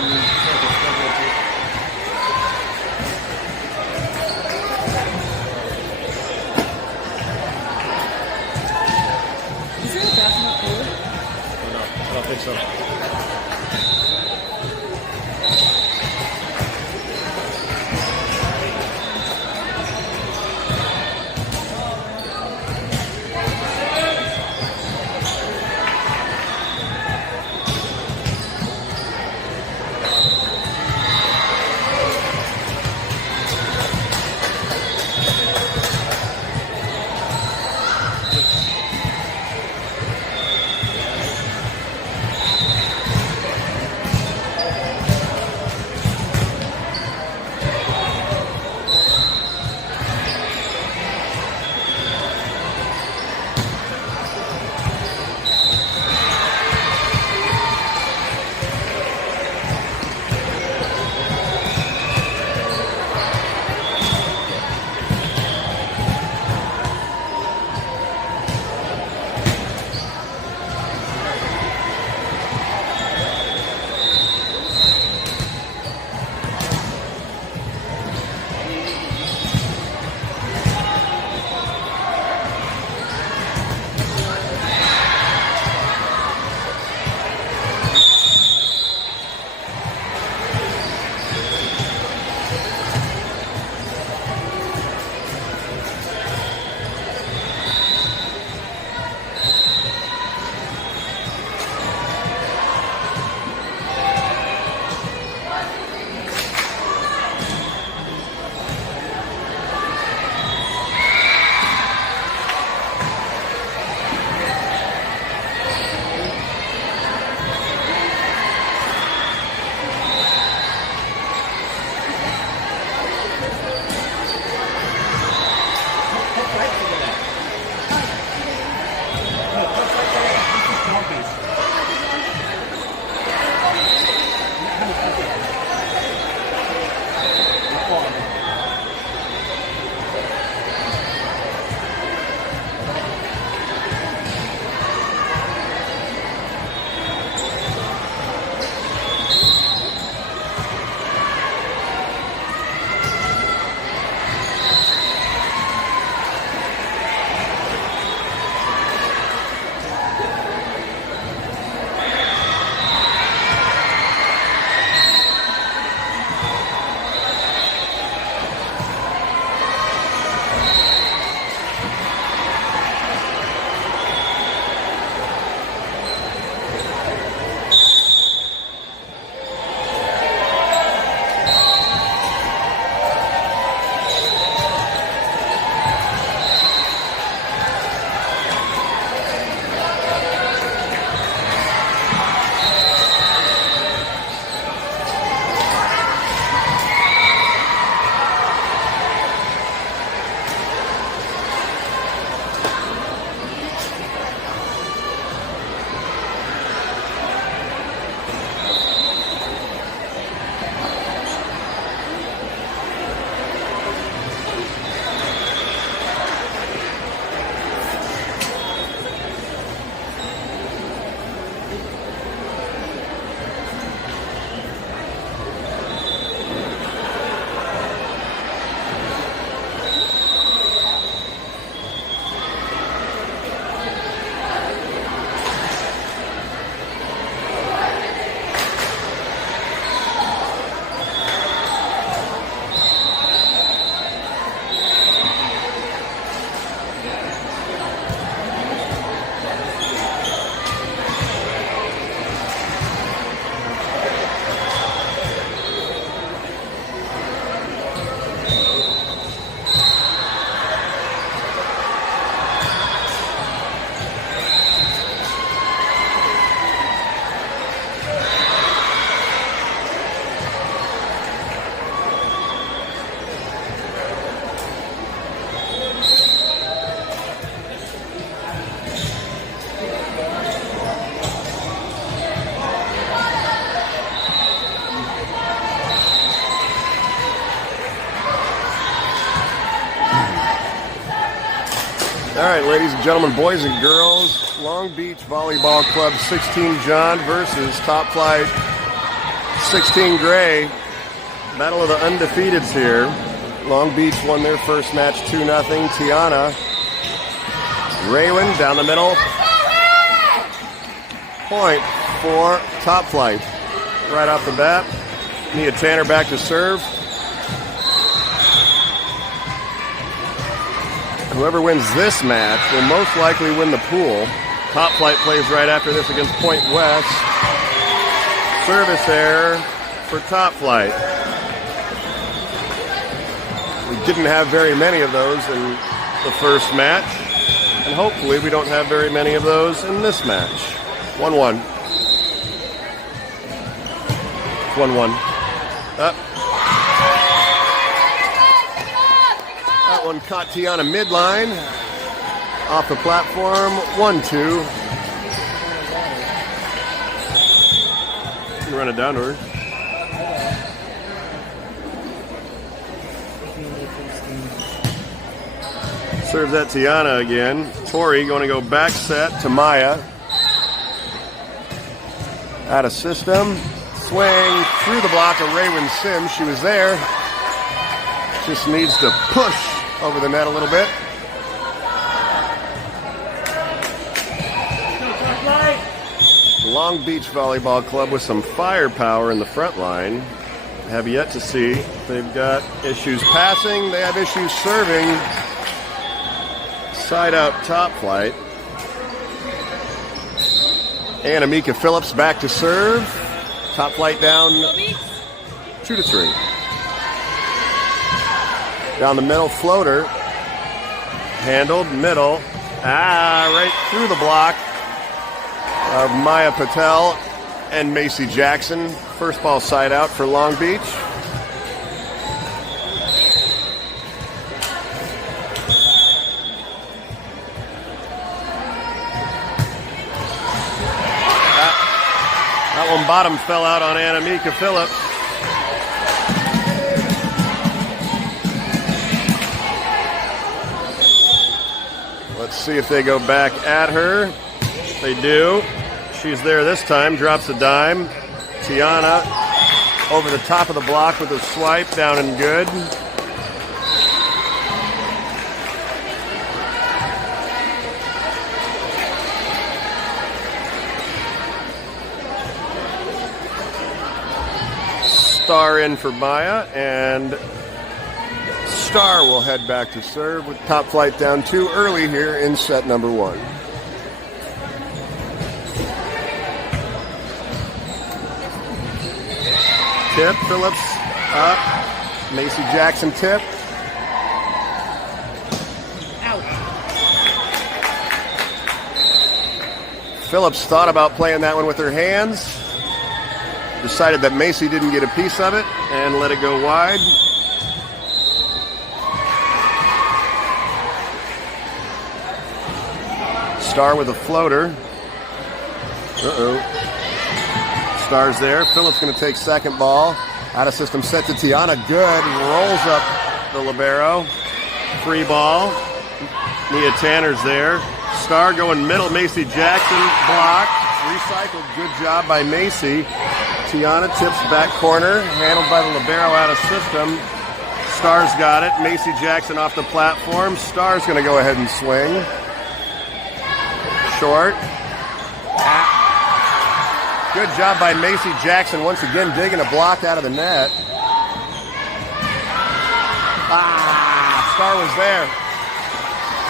Is there a bathroom up here? No, I don't think so. All right, ladies and gentlemen, boys and girls, Long Beach Volleyball Club 16 John versus Top Flight U16 Grey, battle of the undefeateds here. Long Beach won their first match 2-0. Tiana, Raywin down the middle. Point for Top Flight. Right off the bat. Nia Tanner back to serve. Whoever wins this match will most likely win the pool. Top Flight plays right after this against Point West. Service error for Top Flight. We didn't have very many of those in the first match, and hopefully we don't have very many of those in this match. 1-1. 1-1. Up. That one caught Tiana midline. Off the platform. 1-2. You run it down to her. Serves that Tiana again. Tori going to go back set to Maya. Out of system. Swing through the block of Raywin Sims. She was there. Just needs to push over the net a little bit. Long Beach Volleyball Club with some firepower in the front line. Have yet to see. They've got issues passing. They have issues serving. Side out Top Flight. And Amika Phillips back to serve. Top Flight down 2-3. Down the middle, floater. Handled, middle. Right through the block of Maya Patel and Macy Jackson. First ball side out for Long Beach. That one bottom fell out on Anamika Phillips. Let's see if they go back at her. They do. She's there this time. Drops a dime. Tiana over the top of the block with a swipe. Down and good. Star in for Maya, and Star will head back to serve with Top Flight down 2 early here in set number 1. Tip, Phillips up. Macy Jackson tip. Out. Phillips thought about playing that one with her hands. Decided that Macy didn't get a piece of it and let it go wide. Star with a floater. Star's there. Phillips going to take second ball. Out of system set to Tiana. Good. Rolls up the libero. Free ball. Nia Tanner's there. Star going middle. Macy Jackson blocked. Recycled. Good job by Macy. Tiana tips back corner. Handled by the libero out of system. Star's got it. Macy Jackson off the platform. Star's going to go ahead and swing. Short. Good job by Macy Jackson once again digging a block out of the net. Star was there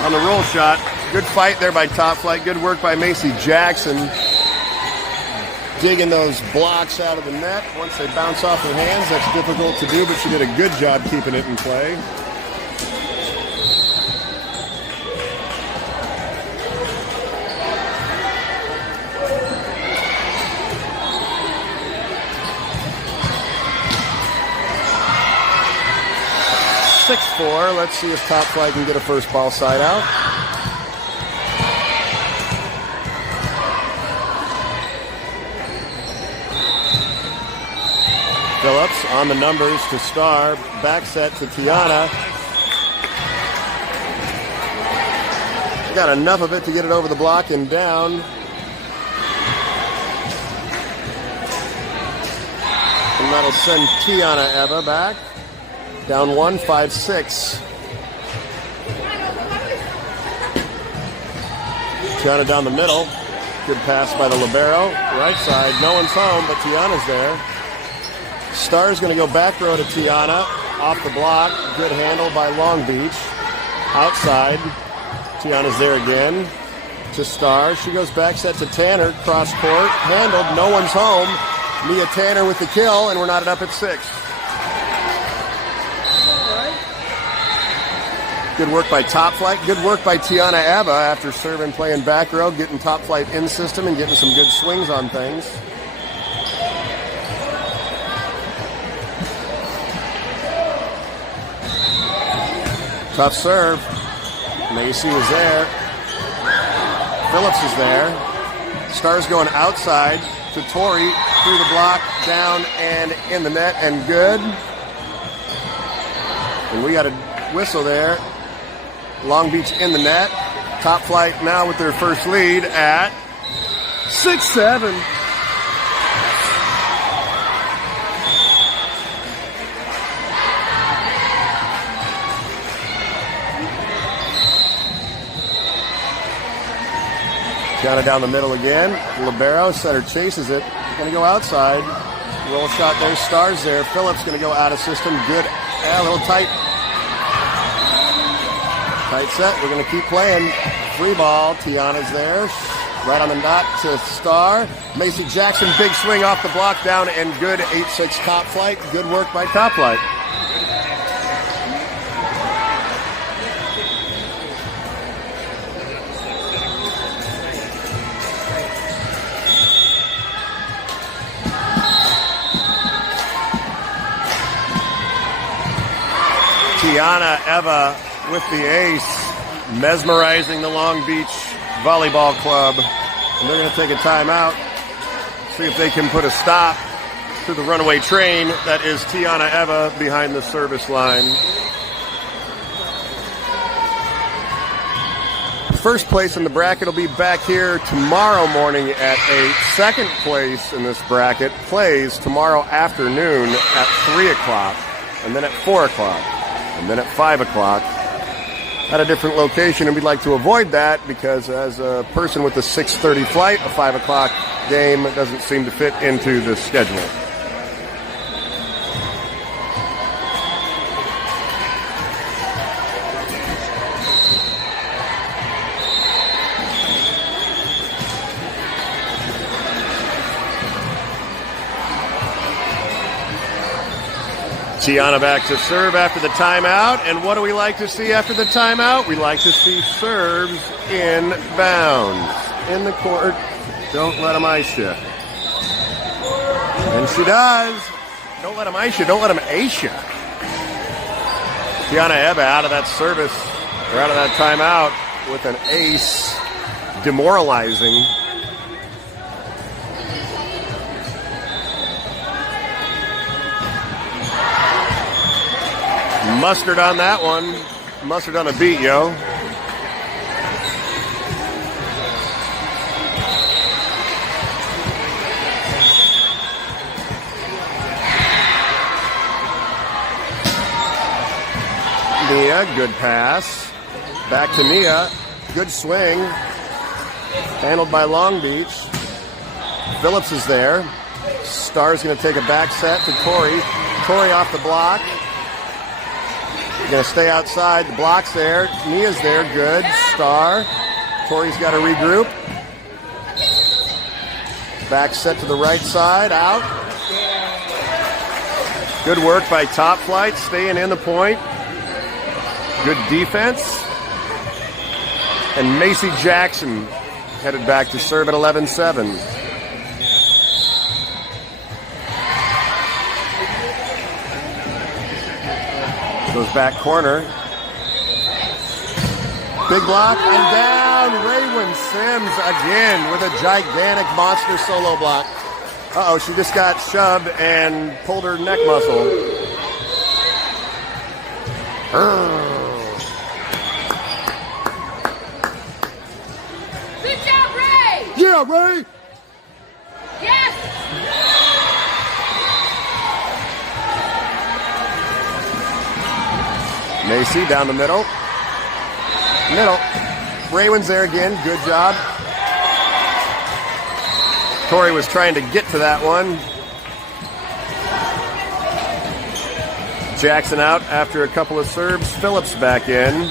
on the roll shot. Good fight there by Top Flight. Good work by Macy Jackson. Digging those blocks out of the net. Once they bounce off her hands, that's difficult to do, but she did a good job keeping it in play. Let's see if Top Flight can get a first ball side out. Phillips on the numbers to Star. Back set to Tiana. Got enough of it to get it over the block and down. And that'll send Tiana Eva back. Down 1, 5-6. Tiana down the middle. Good pass by the libero. Right side, no one's home, but Tiana's there. Star's going to go back row to Tiana. Off the block. Good handle by Long Beach. Outside. Tiana's there again. To Star. She goes back set to Tanner. Cross court. Handled. No one's home. Nia Tanner with the kill, and we're knotted up at 6. Good work by Top Flight. Good work by Tiana Eva after serving, playing back row, getting Top Flight in system and getting some good swings on things. Tough serve. Macy was there. Phillips is there. Star's going outside to Tori, through the block, down and in the net, and good. And we got a whistle there. Long Beach in the net. Top Flight now with their first lead at 6-7. Got it down the middle again. Libero, setter chases it. Going to go outside. Roll shot there. Star's there. Phillips going to go out of system. Good. A little tight. Tight set. We're going to keep playing. Free ball. Tiana's there. Right on the dot to Star. Macy Jackson, big swing off the block, down and good. 8-6 Top Flight. Good work by Top Flight. Tiana Eva with the ace, mesmerizing the Long Beach Volleyball Club. And they're going to take a timeout, see if they can put a stop to the runaway train that is Tiana Eva behind the service line. First place in the bracket will be back here tomorrow morning at 8. Second place in this bracket plays tomorrow afternoon at 3 o'clock, and then at 4 o'clock. And then at 5 o'clock at a different location, and we'd like to avoid that because as a person with a 6:30 flight, a 5 o'clock game doesn't seem to fit into the schedule. Tiana back to serve after the timeout. And what do we like to see after the timeout? We like to see serves in bounds. In the court. Don't let them ice you. And she does. Don't let them ice you. Don't let them ace you. Tiana Eva out of that service, or out of that timeout with an ace. Demoralizing. Mustard on that one. Mustard on a beat, yo. Nia, good pass. Back to Nia. Good swing. Handled by Long Beach. Phillips is there. Star's going to take a back set to Tori. Tori off the block. Going to stay outside. The block's there. Nia's there. Good. Star. Tori's got to regroup. Back set to the right side. Out. Good work by Top Flight. Staying in the point. Good defense. And Macy Jackson headed back to serve at 11-7. Goes back corner. Big block and down. Raywin Sims again with a gigantic monster solo block. Uh-oh, she just got shoved and pulled her neck muscle. Good job, Ray! Yeah, Ray! Yes! Macy down the middle. Raywin's there again. Good job. Tori was trying to get to that one. Jackson out after a couple of serves. Phillips back in.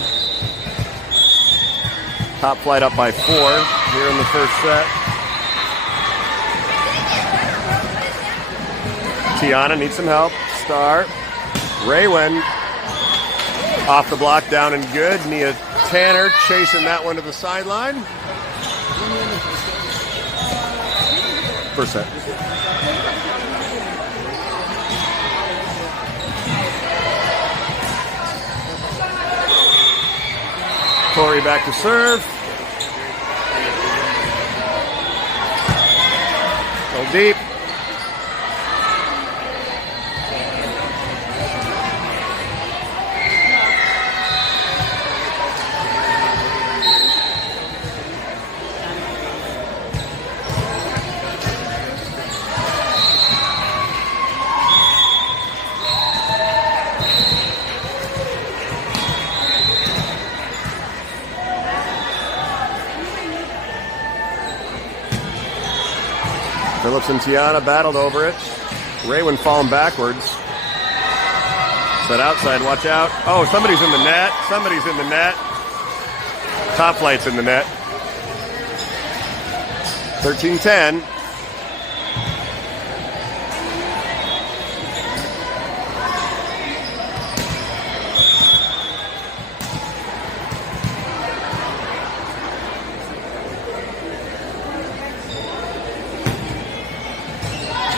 Top flight up by 4 here in the first set. Tiana needs some help. Star. Raywin off the block, down and good. Nia Tanner chasing that one to the sideline. First set. Tori back to serve. Go deep. Phillips and Tiana battled over it. Raywin falling backwards. Set outside, watch out. Oh, somebody's in the net. Somebody's in the net. Top flight's in the net. 13-10.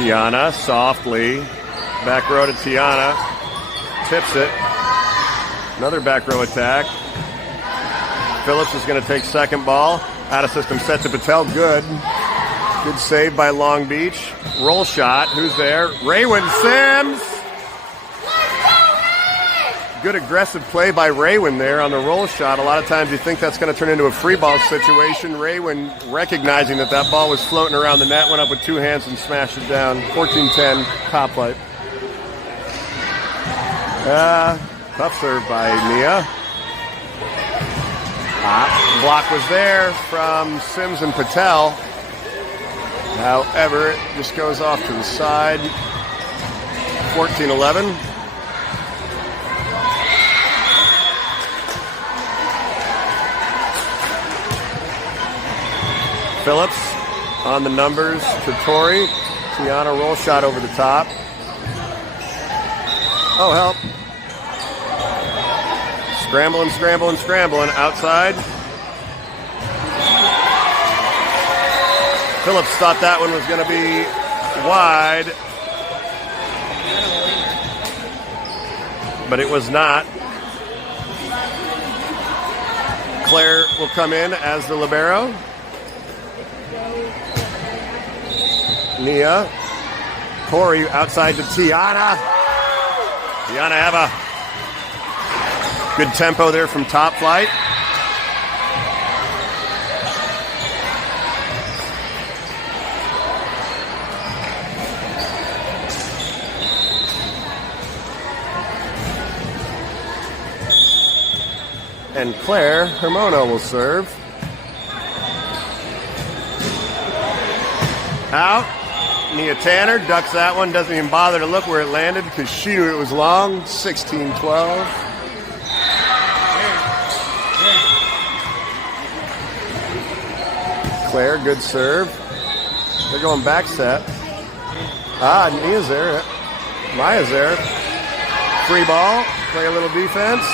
Tiana softly. Back row to Tiana. Tips it. Another back row attack. Phillips is going to take second ball. Out of system set to Patel. Good. Good save by Long Beach. Roll shot. Who's there? Raywin Sims. Good aggressive play by Raywin there on the roll shot. A lot of times you think that's going to turn into a free ball situation. Raywin, recognizing that that ball was floating around the net, went up with two hands and smashed it down. 14-10, top flight. Tough serve by Nia. Block was there from Sims and Patel. However, it just goes off to the side. 14-11. Phillips on the numbers to Tori. Tiana roll shot over the top. Oh, help. Scrambling. Outside. Phillips thought that one was going to be wide. But it was not. Claire will come in as the libero. Nia. Tori outside to Tiana. Tiana have a good tempo there from top flight. And Claire Hermono will serve. Out. Nia Tanner ducks that one, doesn't even bother to look where it landed because she knew it was long. 16-12. Claire, good serve. They're going back set. Nia's there. Maya's there. Free ball. Play a little defense.